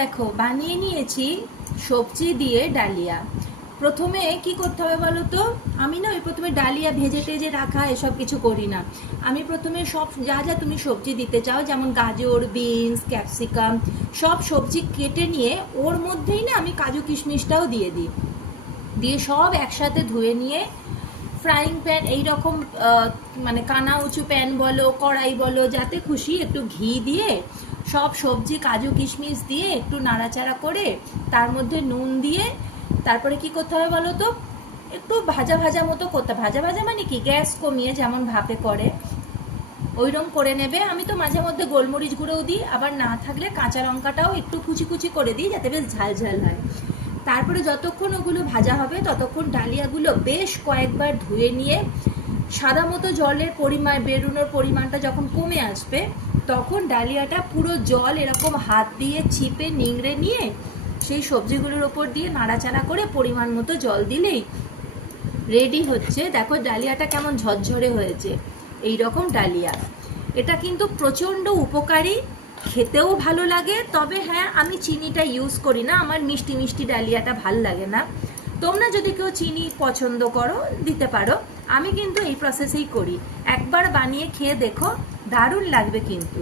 দেখো বানিয়ে নিয়েছি সবজি দিয়ে ডালিয়া। প্রথমে কি করতে হবে বলো তো? আমি না প্রথমে ডালিয়া ভেজে টেজে রাখা এসব কিছু করি না। আমি প্রথমে সব যা যা তুমি সবজি দিতে চাও, যেমন গাজর, বিনস, ক্যাপসিকাম, সব সবজি কেটে নিয়ে ওর মধ্যেই না আমি কাজু কিশমিশটাও দিয়ে দিই। দিয়ে সব একসাথে ধুয়ে নিয়ে ফ্রাইং প্যান এইরকম মানে কানা উঁচু প্যান বলো, কড়াই বলো, যাতে খুশি, একটু ঘি দিয়ে সব সবজি কাজু কিশমিশ দিয়ে একটু নাড়াচাড়া করে তার মধ্যে নুন দিয়ে তারপরে কি করতে হবে বলো তো? একটু ভাজা ভাজা মতো করতে, ভাজা ভাজা মানে কি, গ্যাস কমিয়ে যেমন ভাপে করে ওইরকম করে নেবে। আমি তো মাঝে মধ্যে গোলমরিচ গুঁড়োও দিই, আবার না থাকলে কাঁচা লঙ্কাটাও একটু কুচি কুচি করে দিই যাতে বেশ ঝাল ঝাল হয়। তারপরে যতক্ষণ ওগুলো ভাজা হবে ততক্ষণ ডালিয়াগুলো বেশ কয়েকবার ধুয়ে নিয়ে সাদা মতো জলের পরিমাণ বেরোনোর পরিমাণটা যখন কমে আসবে তখন ডালিয়াটা পুরো জল এরকম হাত দিয়ে চিপে নিংড়ে নিয়ে সেই সবজিগুলোর ওপর দিয়ে নাড়াচাড়া করে পরিমাণ মতো জল দিলেই রেডি হচ্ছে। দেখো ডালিয়াটা কেমন ঝরঝরে হয়েছে, এই রকম ডালিয়া। এটা কিন্তু প্রচণ্ড উপকারী, খেতেও ভালো লাগে। তবে হ্যাঁ, আমি চিনিটা ইউজ করি না, আমার মিষ্টি মিষ্টি ডালিয়াটা ভাল লাগে না। তোমরা যদি কেউ চিনি পছন্দ করো দিতে পারো, আমি কিন্তু এই প্রসেসেই করি। একবার বানিয়ে খেয়ে দেখো, দারুণ লাগবে কিন্তু।